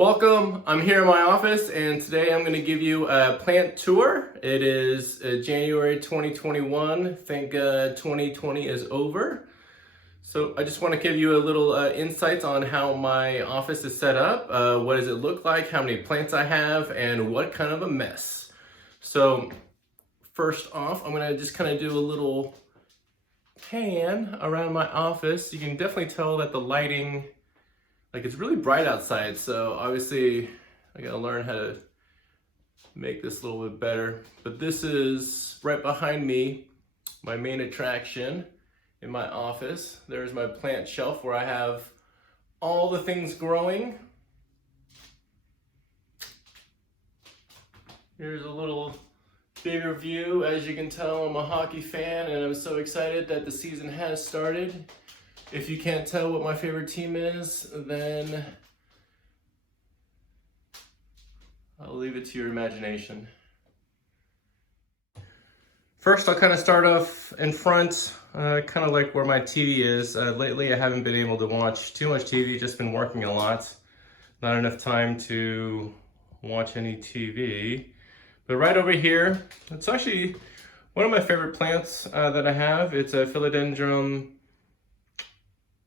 Welcome, I'm here in my office and today I'm going to give you a plant tour. It is January 2021, thank 2020 is over. So I just want to give you a little insights on how my office is set up, what does it look like, how many plants I have, and what kind of a mess. So first off, I'm going to just kind of do a little pan around my office. You can definitely tell that the lighting, it's really bright outside, so obviously I gotta learn how to make this a little bit better. But this is right behind me, my main attraction in my office. There's my plant shelf where I have all the things growing. Here's a little bigger view. As you can tell, I'm a hockey fan and I'm so excited that the season has started. If you can't tell what my favorite team is, then I'll leave it to your imagination. First, I'll kind of start off in front, kind of like where my TV is. Lately, I haven't been able to watch too much TV, just been working a lot. Not enough time to watch any TV. But right over here, it's actually one of my favorite plants that I have. It's a philodendron.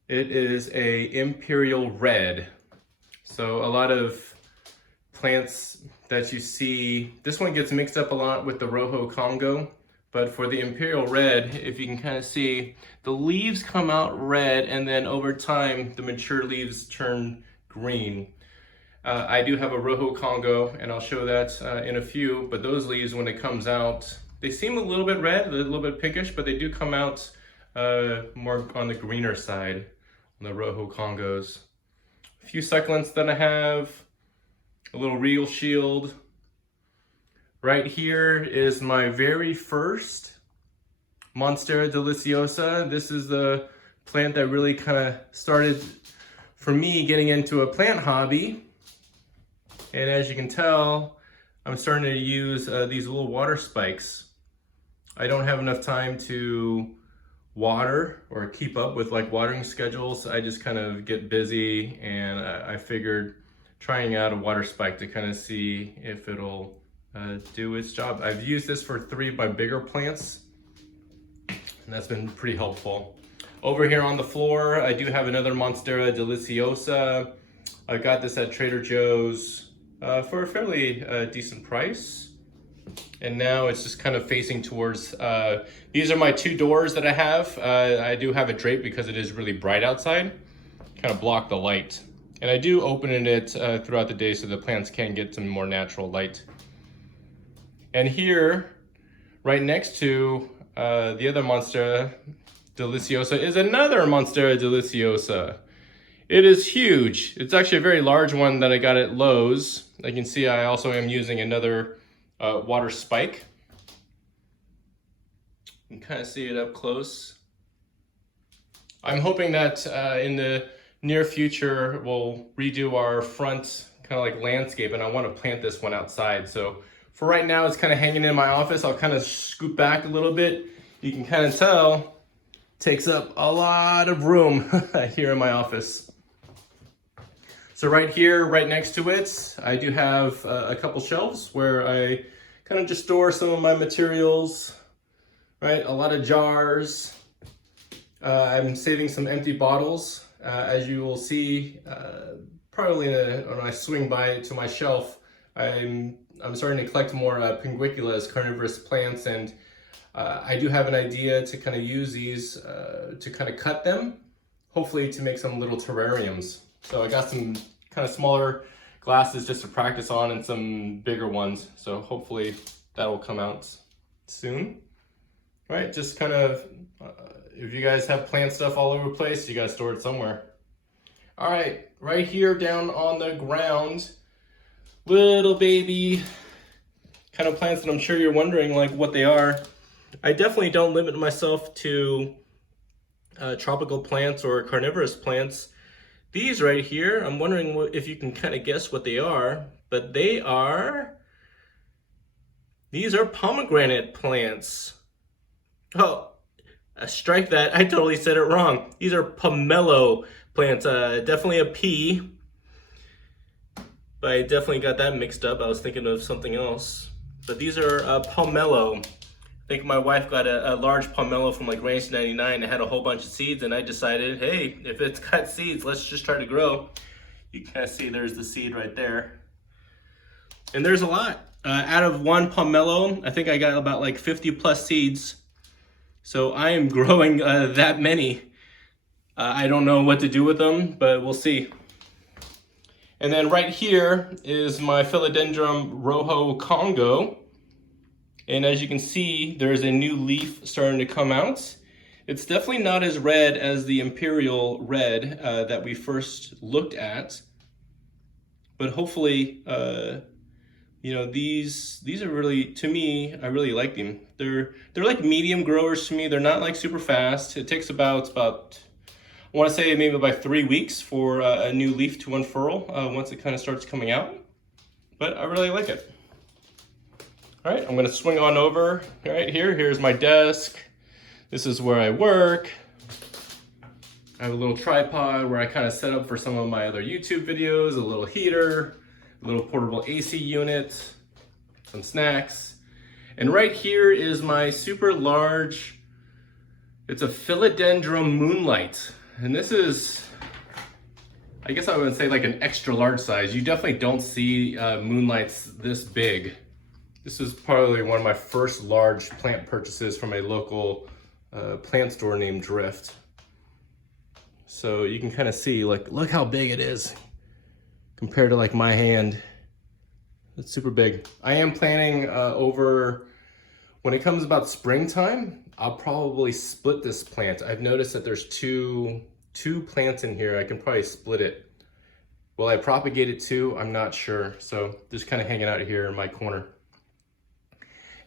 It is a imperial red. So a lot of plants that you see, this one gets mixed up a lot with the Rojo Congo, but for the imperial red, if you can kind of see, the leaves come out red and then over time, the mature leaves turn green. I do have a Rojo Congo and I'll show that in a few, but those leaves, when it comes out, they seem a little bit red, a little bit pinkish, but they do come out more on the greener side on the Rojo Congos. A few succulents that I have, a little real shield. Right here is my very first monstera deliciosa. This is the plant that really kind of started for me getting into a plant hobby. And as you can tell, I'm starting to use these little water spikes. I don't have enough time to water or keep up with watering schedules. I just kind of get busy and I figured trying out a water spike to kind of see if it'll do its job. I've used this for 3 of my bigger plants and that's been pretty helpful. Over here on the floor, I do have another monstera deliciosa. I got this at Trader Joe's for a fairly decent price. And now it's just kind of facing towards, these are my 2 doors that I have. I do have it draped because it is really bright outside, kind of block the light. And I do open it throughout the day so the plants can get some more natural light. And here, right next to the other Monstera deliciosa is another Monstera deliciosa. It is huge. It's actually a very large one that I got at Lowe's. You can see I also am using another water spike. You can kind of see it up close. I'm hoping that in the near future we'll redo our front kind of landscape, and I want to plant this one outside. So for right now it's kind of hanging in my office. I'll kind of scoot back a little bit. You can kind of tell it takes up a lot of room here in my office. So right here, right next to it, I do have a couple shelves where I kind of just store some of my materials, right? A lot of jars. I'm saving some empty bottles. As you will see, probably when I swing by to my shelf, I'm starting to collect more pinguiculas, carnivorous plants, and I do have an idea to kind of use these to kind of cut them, hopefully to make some little terrariums. So I got some kind of smaller glasses just to practice on and some bigger ones. So hopefully that will come out soon. All right, just kind of, if you guys have plant stuff all over the place, you gotta store it somewhere. All right, right here down on the ground, little baby kind of plants that I'm sure you're wondering what they are. I definitely don't limit myself to tropical plants or carnivorous plants. These right here, I'm wondering if you can kind of guess what they are, but these are pomegranate plants. Oh, strike that, I totally said it wrong. These are pomelo plants, definitely a P. but I definitely got that mixed up. I was thinking of something else. But these are pomelo. I think my wife got a large pomelo from like Ranch 99. It had a whole bunch of seeds, and I decided, hey, if it's got seeds, let's just try to grow. You can kind of see there's the seed right there. And there's a lot. Out of one pomelo, I think I got about like 50 plus seeds. So I am growing that many. I don't know what to do with them, but we'll see. And then right here is my philodendron rojo Congo. And as you can see, there's a new leaf starting to come out. It's definitely not as red as the imperial red that we first looked at. But hopefully, you know, these are really, to me, I really like them. They're like medium growers to me. They're not like super fast. It takes about I want to say maybe about 3 weeks for a new leaf to unfurl once it kind of starts coming out. But I really like it. All right, I'm gonna swing on over right here. Here's my desk. This is where I work. I have a little tripod where I kind of set up for some of my other YouTube videos, a little heater, a little portable AC unit, some snacks. And right here is my super large, it's a philodendron moonlight. And this is, I guess I would say like an extra large size. You definitely don't see moonlights this big. This is probably one of my first large plant purchases from a local plant store named Drift. So you can kind of see, like, look how big it is compared to like my hand. It's super big. I am planning over, when it comes about springtime, I'll probably split this plant. I've noticed that there's two plants in here. I can probably split it. Will I propagate it too? I'm not sure. So just kind of hanging out here in my corner.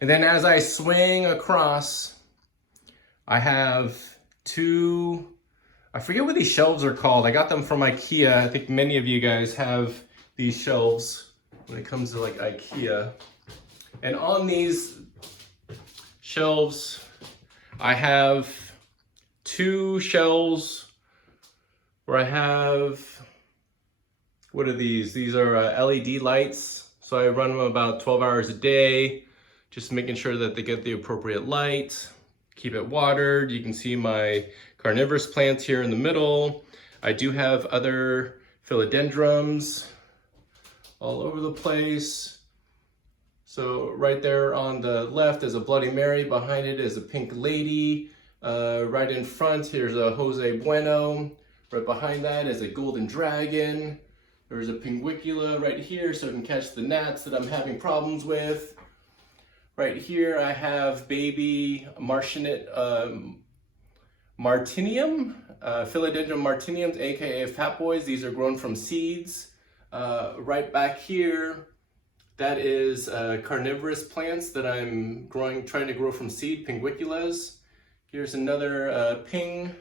And then as I swing across, I have two, I forget what these shelves are called. I got them from Ikea. I think many of you guys have these shelves when it comes to like Ikea. And on these shelves, I have two shelves where I have, what are these? These are LED lights. So I run them about 12 hours a day. Just making sure that they get the appropriate light, keep it watered. You can see my carnivorous plants here in the middle. I do have other philodendrons all over the place. So right there on the left is a Bloody Mary. Behind it is a pink lady. Right in front, here's a Jose Bueno. Right behind that is a golden dragon. There's a pinguicula right here so I can catch the gnats that I'm having problems with. Right here I have baby Martinium, Philodendron martiniums, aka fat boys. These are grown from seeds. Right back here, that is carnivorous plants that I'm trying to grow from seed, pinguiculas. Here's another ping.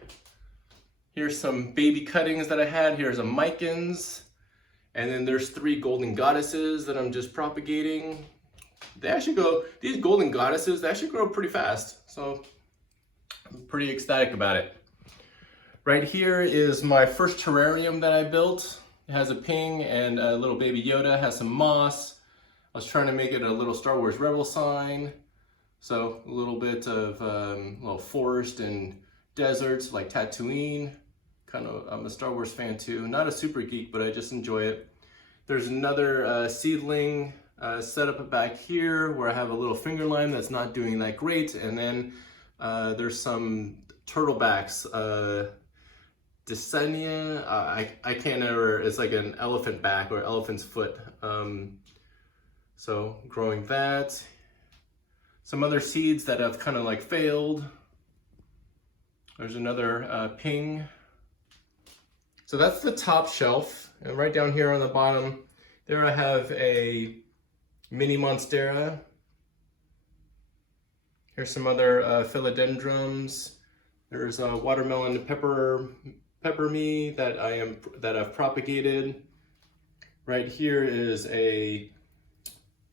Here's some baby cuttings that I had. Here's a micans. And then there's 3 golden goddesses that I'm just propagating. They actually go, these golden goddesses, they actually grow pretty fast. So I'm pretty ecstatic about it. Right here is my first terrarium that I built. It has a ping and a little baby Yoda, has some moss. I was trying to make it a little Star Wars Rebel sign. So a little bit of little forest and deserts like Tatooine. I'm a Star Wars fan too. Not a super geek, but I just enjoy it. There's another seedling setup back here where I have a little finger lime that's not doing that great. And then there's some turtlebacks. Desenia, I can't ever, it's like an elephant back or elephant's foot. So growing that. Some other seeds that have kind of like failed. There's another ping. So that's the top shelf. And right down here on the bottom, there I have a mini monstera. Here's some other philodendrons. There's a watermelon peppermint that I've propagated. Right here is a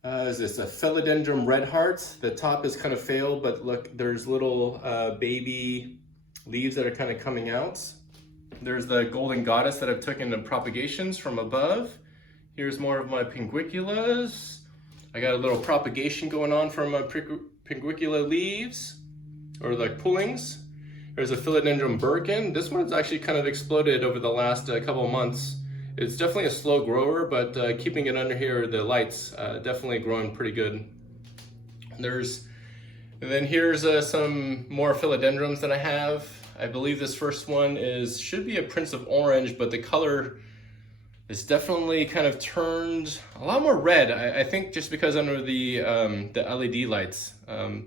philodendron red heart. The top is kind of failed, but look, there's little baby leaves that are kind of coming out. There's the golden goddess that I've taken the propagations from above. Here's more of my pinguiculas. I got a little propagation going on from my pinguicula leaves, or like pullings. There's a philodendron birkin. This one's actually kind of exploded over the last couple of months. It's definitely a slow grower, but keeping it under here, the lights, definitely growing pretty good. And then here's some more philodendrons that I have. I believe this first one should be a Prince of Orange, but the color is definitely kind of turned a lot more red. I think just because under the LED lights, it's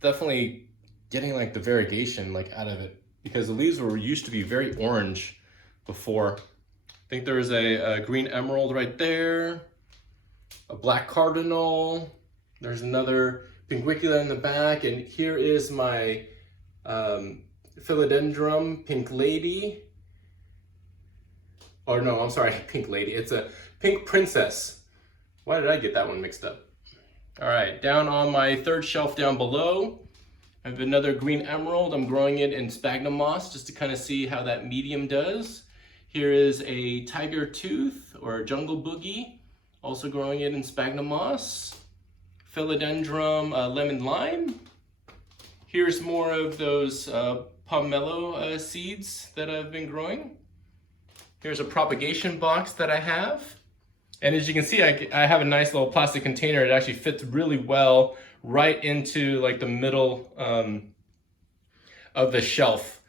definitely getting like the variegation like out of it, because the leaves used to be very orange before. I think there's a green emerald right there, a black cardinal. There's another pinguicula in the back, and here is my philodendron pink lady. Oh no, I'm sorry, pink lady. It's a pink princess. Why did I get that one mixed up? All right, down on my third shelf down below, I have another green emerald. I'm growing it in sphagnum moss just to kind of see how that medium does. Here is a tiger tooth or a jungle boogie, also growing it in sphagnum moss. Philodendron lemon lime. Here's more of those pomelo seeds that I've been growing. Here's a propagation box that I have. And as you can see, I have a nice little plastic container. It actually fits really well right into like the middle of the shelf.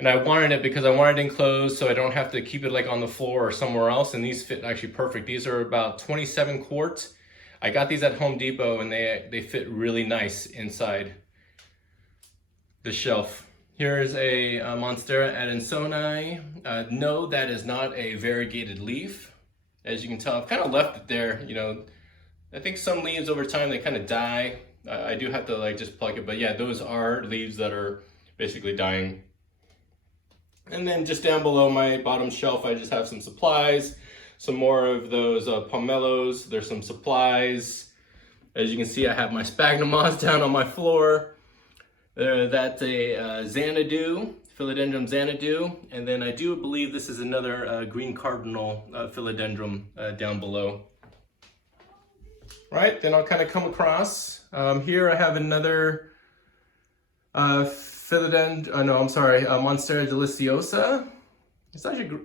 And I wanted it because I wanted it enclosed so I don't have to keep it like on the floor or somewhere else. And these fit actually perfect. These are about 27 quarts. I got these at Home Depot and they fit really nice inside the shelf. Here's a monstera adansonii. No, that is not a variegated leaf. As you can tell, I've kind of left it there. You know, I think some leaves over time, they kind of die. I do have to like just pluck it, but yeah, those are leaves that are basically dying. And then just down below my bottom shelf, I just have some supplies, some more of those pomelos. There's some supplies. As you can see, I have my sphagnum moss down on my floor. That's a Xanadu, philodendron Xanadu. And then I do believe this is another green cardinal philodendron down below. Right, then I'll kind of come across. Here I have another monstera deliciosa.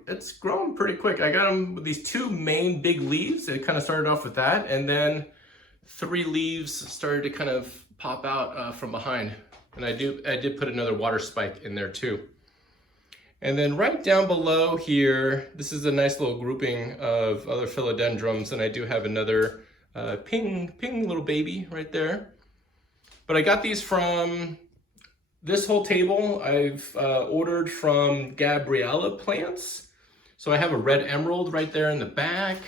It's growing pretty quick. I got them with these two main big leaves. It kind of started off with that, and then 3 leaves started to kind of pop out from behind. And I did put another water spike in there too. And then right down below here, this is a nice little grouping of other philodendrons, and I do have another ping little baby right there. But I got these from this whole table. I've ordered from Gabriella Plants. So I have a red emerald right there in the back.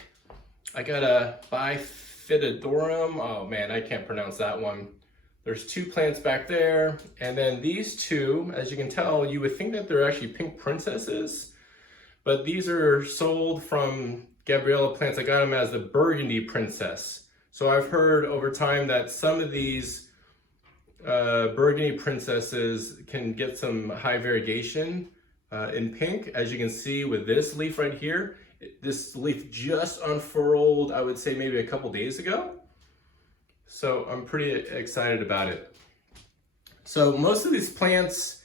I got a biphydodorum. Oh man, I can't pronounce that one. There's 2 plants back there. And then these 2, as you can tell, you would think that they're actually pink princesses, but these are sold from Gabriella Plants. I got them as the burgundy princess. So I've heard over time that some of these burgundy princesses can get some high variegation in pink. As you can see with this leaf right here, this leaf just unfurled, I would say maybe a couple days ago. So I'm pretty excited about it. So most of these plants,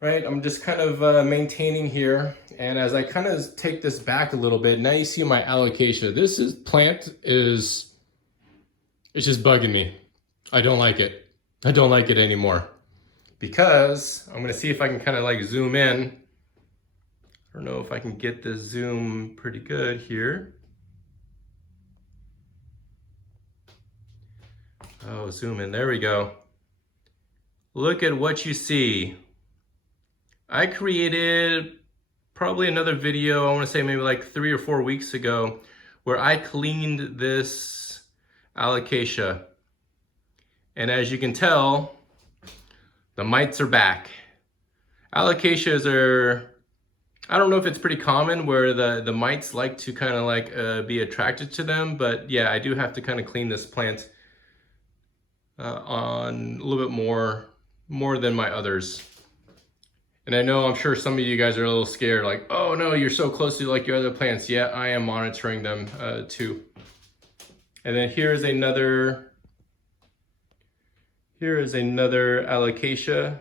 right, I'm just kind of maintaining here. And as I kind of take this back a little bit, now you see my alocasia. This plant is just bugging me. I don't like it. I don't like it anymore, because I'm gonna see if I can kind of like zoom in. I don't know if I can get the zoom pretty good here. Oh, zoom in, there we go. Look at what you see. I created probably another video, I wanna say maybe like 3 or 4 weeks ago, where I cleaned this alocasia. And as you can tell, the mites are back. Alocasias are, I don't know if it's pretty common where the mites like to kind of like be attracted to them, but yeah, I do have to kind of clean this plant on a little bit more than my others. And I know, I'm sure some of you guys are a little scared, like, oh no, you're so close to like your other plants. Yeah, I am monitoring them too. And then here is another alocasia.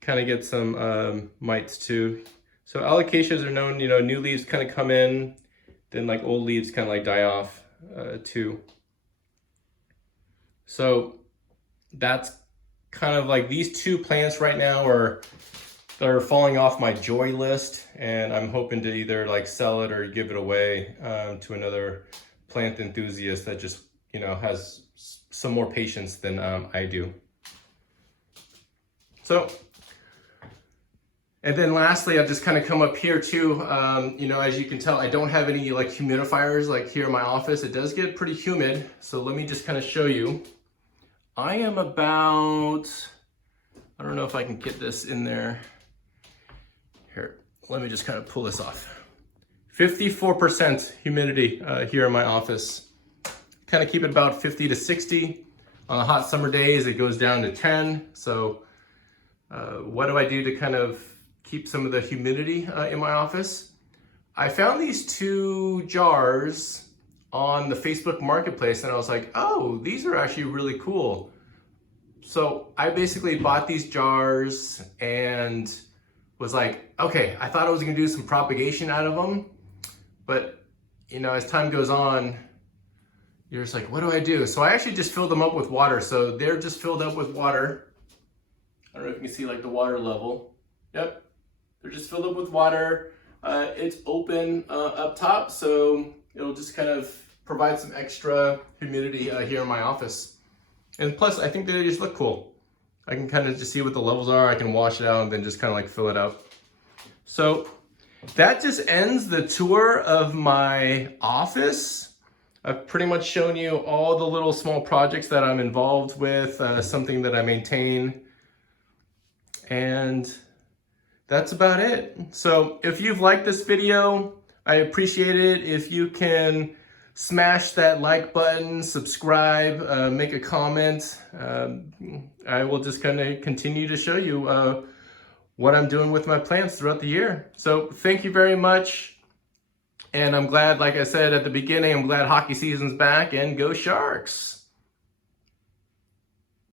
Kind of get some mites too. So alocasias are known, you know, new leaves kind of come in, then like old leaves kind of like die off too. So that's kind of like these two plants right now are falling off my joy list, and I'm hoping to either like sell it or give it away to another plant enthusiast that just, you know, has some more patience than I do. So, and then lastly, I'll just kind of come up here too. You know, as you can tell, I don't have any like humidifiers like here in my office. It does get pretty humid. So let me just kind of show you. I am about, I don't know if I can get this in there. Here, let me just kind of pull this off. 54% humidity here in my office. Kind of keep it about 50 to 60. On the hot summer days, it goes down to 10. So what do I do to kind of keep some of the humidity in my office? I found these two jars on the Facebook Marketplace, and I was like, oh, these are actually really cool. So I basically bought these jars and was like, okay, I thought I was gonna do some propagation out of them, but you know, as time goes on, you're just like, what do I do? So I actually just filled them up with water. So they're just filled up with water. I don't know if you can see like the water level. Yep, they're just filled up with water. It's open up top, so it'll just kind of provide some extra humidity here in my office. And plus, I think they just look cool. I can kind of just see what the levels are. I can wash it out and then just kind of like fill it up. So that just ends the tour of my office. I've pretty much shown you all the little small projects that I'm involved with, something that I maintain. And that's about it. So if you've liked this video, I appreciate it. If you can smash that like button, subscribe, make a comment. I will just kind of continue to show you what I'm doing with my plants throughout the year. So thank you very much. And I'm glad, like I said at the beginning, I'm glad hockey season's back, and go Sharks.